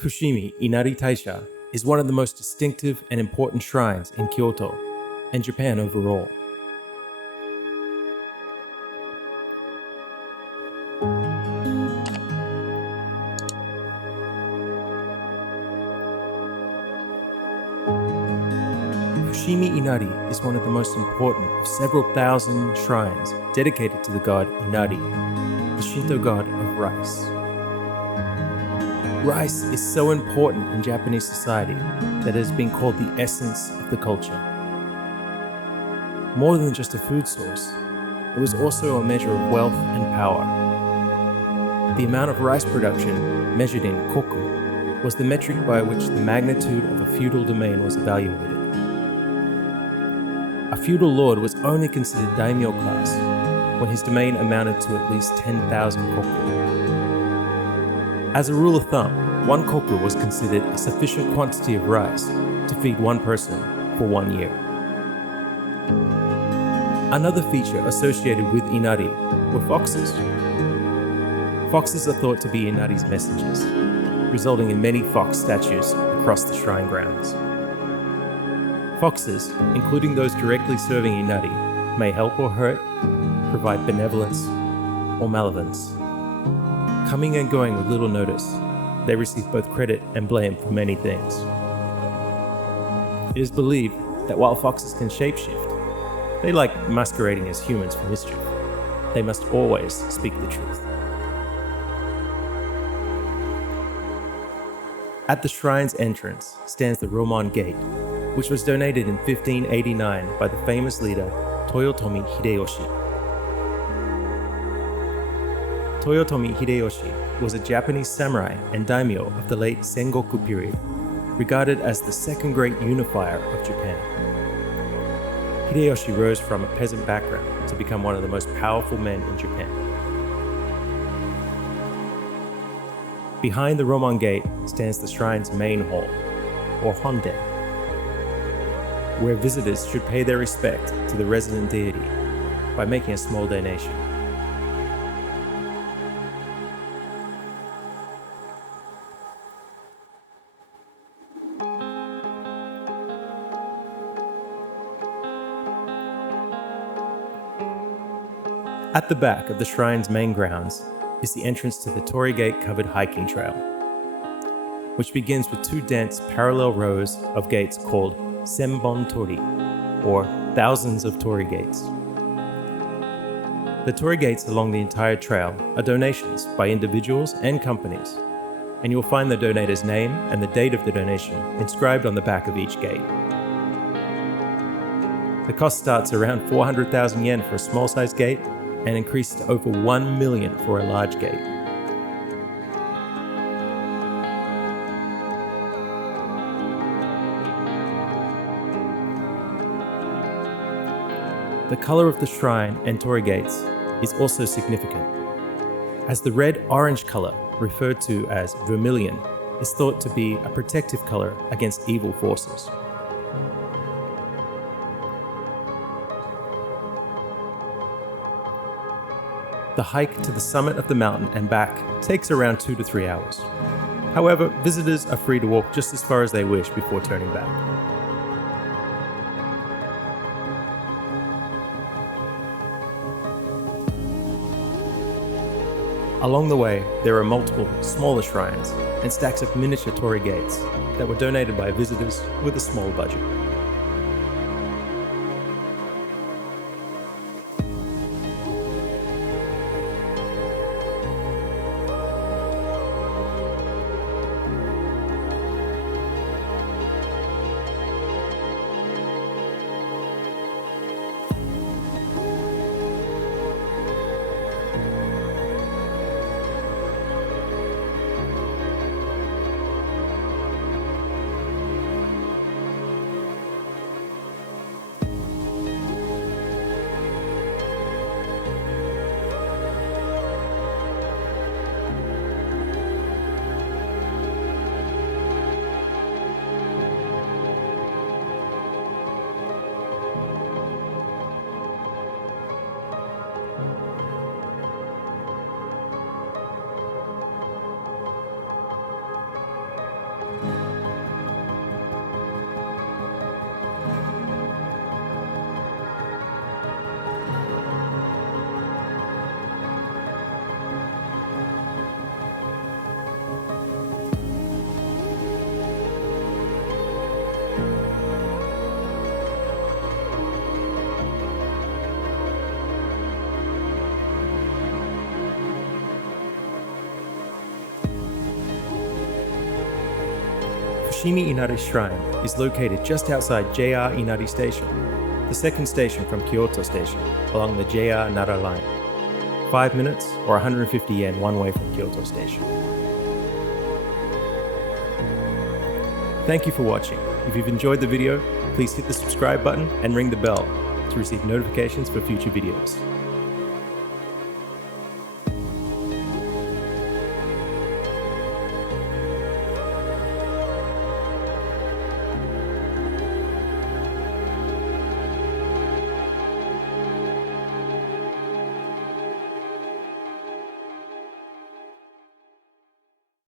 Fushimi Inari-taisha is one of the most distinctive and important shrines in Kyoto and Japan overall. Fushimi Inari is one of the most important of several thousand shrines dedicated to the god Inari, the Shinto god of rice. Rice is so important in Japanese society that it has been called the essence of the culture. More than just a food source, it was also a measure of wealth and power. The amount of rice production, measured in koku, was the metric by which the magnitude of a feudal domain was evaluated. A feudal lord was only considered daimyō class when his domain amounted to at least 10,000 koku. As a rule of thumb, one koku was considered a sufficient quantity of rice to feed one person for 1 year. Another feature associated with Inari were foxes. Foxes are thought to be Inari's messengers, resulting in many fox statues across the shrine grounds. Foxes, including those directly serving Inari, may help or hurt, provide benevolence or malevolence. Coming and going with little notice, they receive both credit and blame for many things. It is believed that while foxes can shapeshift, they like masquerading as humans for mischief. They must always speak the truth. At the shrine's entrance stands the Roman Gate, which was donated in 1589 by the famous leader Toyotomi Hideyoshi. Toyotomi Hideyoshi was a Japanese samurai and daimyō of the late Sengoku period, regarded as the second great unifier of Japan. Hideyoshi rose from a peasant background to become one of the most powerful men in Japan. Behind the Roman Gate stands the shrine's main hall, or honden, where visitors should pay their respect to the resident deity by making a small donation. At the back of the shrine's main grounds is the entrance to the torii gate-covered hiking trail, which begins with two dense parallel rows of gates called Senbon Tori, or thousands of torii gates. The torii gates along the entire trail are donations by individuals and companies, and you'll find the donator's name and the date of the donation inscribed on the back of each gate. The cost starts around 400,000 yen for a small-sized gate and increases to over 1 million for a large gate. The color of the shrine and torii gates is also significant, as the red-orange color, referred to as vermilion, is thought to be a protective color against evil forces. The hike to the summit of the mountain and back takes around 2 to 3 hours. However, visitors are free to walk just as far as they wish before turning back. Along the way, there are multiple smaller shrines and stacks of miniature torii gates that were donated by visitors with a small budget. Fushimi Inari Shrine is located just outside JR Inari Station, the second station from Kyoto Station along the JR Nara line. 5 minutes or 150 yen one way from Kyoto Station. Thank you for watching. If you've enjoyed the video, please hit the subscribe button and ring the bell to receive notifications for future videos.